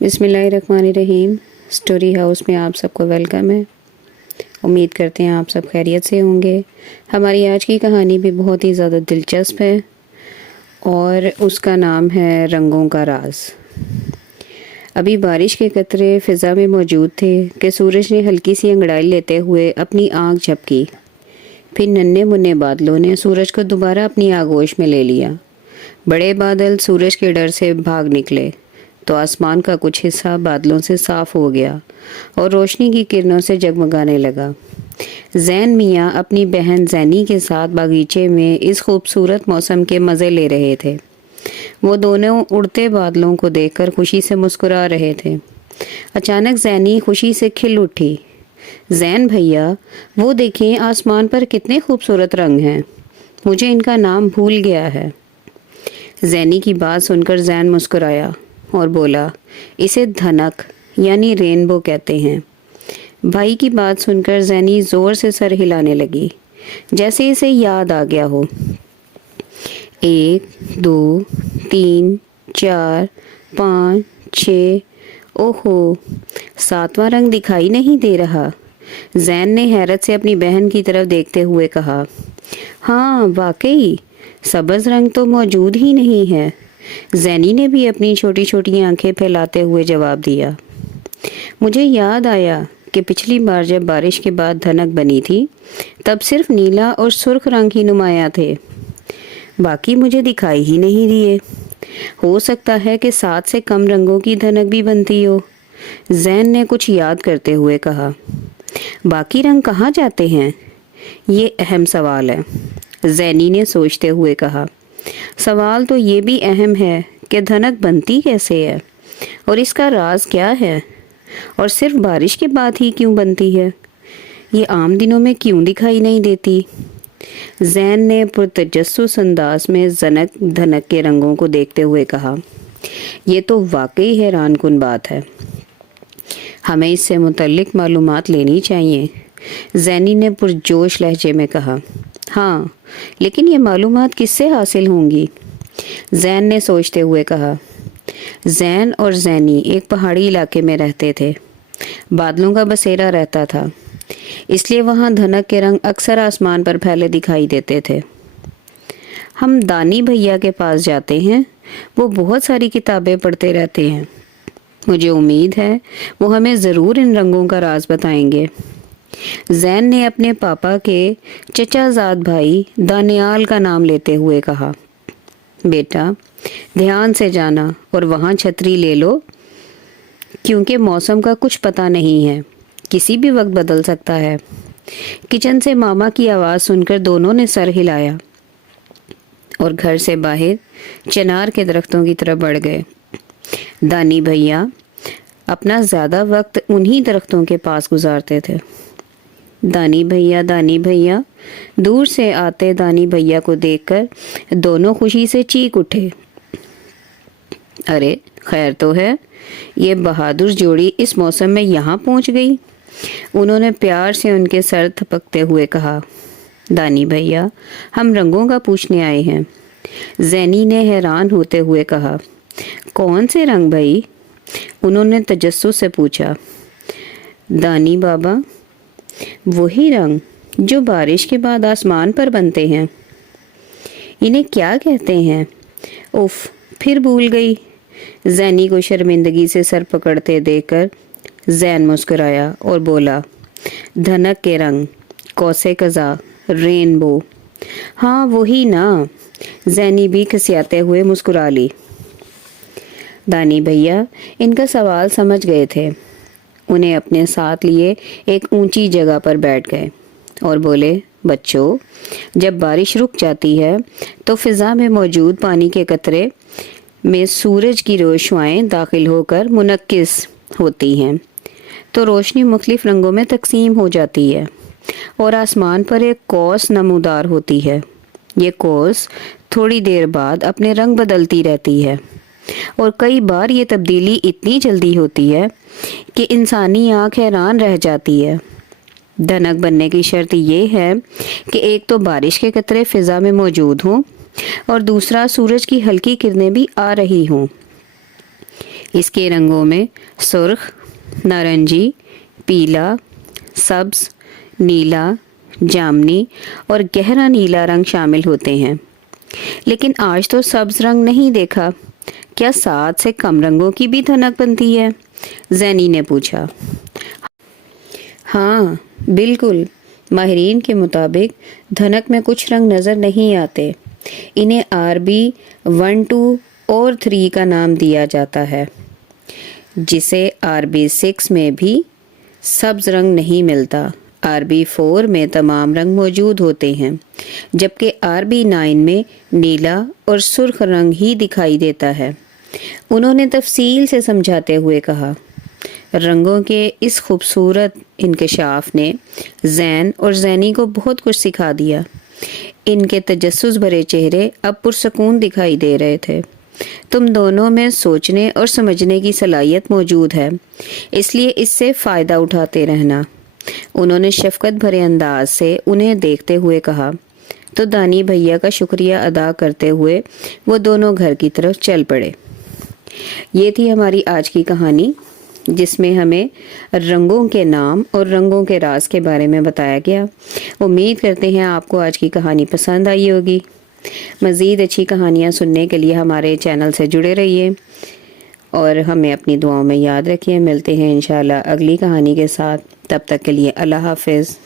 बिस्मिल्लाहिर्रहमानिर्रहीम। Story house में आप सबको वेलकम है। उम्मीद करते हैं आप सब खैरियत से होंगे। हमारी आज की कहानी भी बहुत ही ज़्यादा दिलचस्प है और उसका नाम है रंगों का राज। अभी बारिश के कतरे फ़िज़ा में मौजूद थे कि सूरज ने हल्की सी अंगड़ाई लेते हुए अपनी आँख झपकी। फिर नन्हे मुन्ने बादलों ने सूरज को दोबारा अपनी आगोश में ले लिया। बड़े बादल सूरज के डर से भाग निकले तो आसमान का कुछ हिस्सा बादलों से साफ हो गया और रोशनी की किरणों से जगमगाने लगा। जैन मियाँ अपनी बहन जैनी के साथ बागीचे में इस खूबसूरत मौसम के मज़े ले रहे थे। वो दोनों उड़ते बादलों को देखकर खुशी से मुस्कुरा रहे थे। अचानक जैनी खुशी से खिल उठी। जैन भैया, वो देखें आसमान पर कितने खूबसूरत रंग हैं। मुझे इनका नाम भूल गया है। जैनी की बात सुनकर जैन मुस्कुराया और बोला, इसे धनक यानी रेनबो कहते हैं। भाई की बात सुनकर जैनी जोर से सर हिलाने लगी, जैसे इसे याद आ गया हो। 1 2 3 4 5 6, ओहो, 7वां रंग दिखाई नहीं दे रहा। जैन ने हैरत से अपनी बहन की तरफ देखते हुए कहा, हाँ वाकई सब्ज रंग तो मौजूद ही नहीं है। जैनी ने भी अपनी छोटी छोटी आंखें फैलाते हुए जवाब दिया। मुझे याद आया कि पिछली बार जब बारिश के बाद धनक बनी थी तब सिर्फ नीला और सुर्ख रंग ही नुमाया थे, बाकी मुझे दिखाई ही नहीं दिए। हो सकता है कि 7 से कम रंगों की धनक भी बनती हो। जैन ने कुछ याद करते हुए कहा, बाकी रंग कहाँ जाते हैं? ये अहम सवाल है। जैनी ने सोचते हुए कहा, सवाल तो ये भी अहम है कि धनक बनती कैसे है और इसका राज क्या है, और सिर्फ बारिश के बाद ही क्यों बनती है? ये आम दिनों में क्यों दिखाई नहीं देती? जैन ने पुरतजस्सुस अंदाज में जनक धनक के रंगों को देखते हुए कहा, ये तो वाकई हैरानकुन बात है। हमें इससे मुतल्लिक मालूमात लेनी चाहिए। जैनी ने पुरजोश लहजे में कहा, हाँ, लेकिन ये मालूमात किससे हासिल होंगी? जैन ने सोचते हुए कहा। जैन और जैनी एक पहाड़ी इलाके में रहते थे। बादलों का बसेरा रहता था, इसलिए वहाँ धनक के रंग अक्सर आसमान पर फैले दिखाई देते थे। हम दानी भैया के पास जाते हैं, वो बहुत सारी किताबें पढ़ते रहते हैं। मुझे उम्मीद है वो हमें ज़रूर इन रंगों का राज बताएंगे। जैन ने अपने पापा के चचाजाद भाई दानियाल का नाम लेते हुए कहा, बेटा ध्यान से जाना और वहाँ छतरी ले लो, क्योंकि मौसम का कुछ पता नहीं है, किसी भी वक्त बदल सकता है। किचन से मामा की आवाज़ सुनकर दोनों ने सर हिलाया और घर से बाहर चिनार के दरख्तों की तरफ बढ़ गए। दानी भैया अपना ज़्यादा वक्त उन्हीं दरख्तों के पास गुजारते थे। दानी भैया, दूर से आते दानी भैया को देखकर दोनों खुशी से चीख उठे। अरे खैर तो है, ये बहादुर जोड़ी इस मौसम में यहाँ पहुँच गई। उन्होंने प्यार से उनके सर थपकते हुए कहा, दानी भैया, हम रंगों का पूछने आए हैं। जैनी ने हैरान होते हुए कहा, कौन से रंग भाई? उन्होंने तजस्सुस से पूछा। दानी बाबा, वही रंग जो बारिश के बाद आसमान पर बनते हैं। इन्हें क्या कहते हैं? उफ, फिर भूल गई। जैनी को शर्मिंदगी से सर पकड़ते देखकर जैन मुस्कुराया और बोला, धनक के रंग, कौसे कज़ा, रेनबो। हाँ वही ना। जैनी भी खिसियाते हुए मुस्कुरा ली। दानी भैया इनका सवाल समझ गए थे। उन्हें अपने साथ लिए एक ऊंची जगह पर बैठ गए और बोले, बच्चों, जब बारिश रुक जाती है तो फिज़ा में मौजूद पानी के कतरे में सूरज की रोशनाएं दाखिल होकर मुनक्किस होती हैं, तो रोशनी मुख्तलिफ रंगों में तकसीम हो जाती है और आसमान पर एक कौस नमूदार होती है। ये कौस थोड़ी देर बाद अपने रंग बदलती रहती है और कई बार ये तब्दीली इतनी जल्दी होती है कि इंसानी आँख हैरान रह जाती है। धनक बनने की शर्त ये है कि एक तो बारिश के कतरे फिज़ा में मौजूद हों और दूसरा सूरज की हल्की किरणें भी आ रही हों। اس کے رنگوں میں سرخ، نارنجی، پیلا، سبز، نیلا، جامنی اور گہرا نیلا رنگ شامل ہوتے ہیں۔ لیکن آج تو سبز رنگ نہیں دیکھا، کیا 7 سے کم رنگوں کی بھی دھنک بنتی ہے؟ زینی نے پوچھا۔ ہاں بالکل، ماہرین کے مطابق دھنک میں کچھ رنگ نظر نہیں آتے، انہیں RB1، 2 اور 3 کا نام دیا جاتا ہے، جسے RB6 میں بھی سبز رنگ نہیں ملتا۔ RB4 میں تمام رنگ موجود ہوتے ہیں، جبکہ RB9 میں نیلا اور سرخ رنگ ہی دکھائی دیتا ہے۔ انہوں نے تفصیل سے سمجھاتے ہوئے کہا، رنگوں کے اس خوبصورت انکشاف نے زین اور زینی کو بہت کچھ سکھا دیا۔ ان کے تجسس بھرے چہرے اب پرسکون دکھائی دے رہے تھے۔ تم دونوں میں سوچنے اور سمجھنے کی صلاحیت موجود ہے، اس لیے اس سے فائدہ اٹھاتے رہنا۔ انہوں نے شفقت بھرے انداز سے انہیں دیکھتے ہوئے کہا تو دانی بھیا کا شکریہ ادا کرتے ہوئے وہ دونوں گھر کی طرف چل پڑے۔ یہ تھی ہماری آج کی کہانی، جس میں ہمیں رنگوں کے نام اور رنگوں کے راز کے بارے میں بتایا گیا۔ امید کرتے ہیں آپ کو آج کی کہانی پسند آئی ہوگی۔ مزید اچھی کہانیاں سننے کے لیے ہمارے چینل سے جڑے رہیے اور ہمیں اپنی دعاؤں میں یاد رکھیے۔ ملتے ہیں انشاءاللہ اگلی کہانی کے ساتھ، تب تک کے لیے اللہ حافظ۔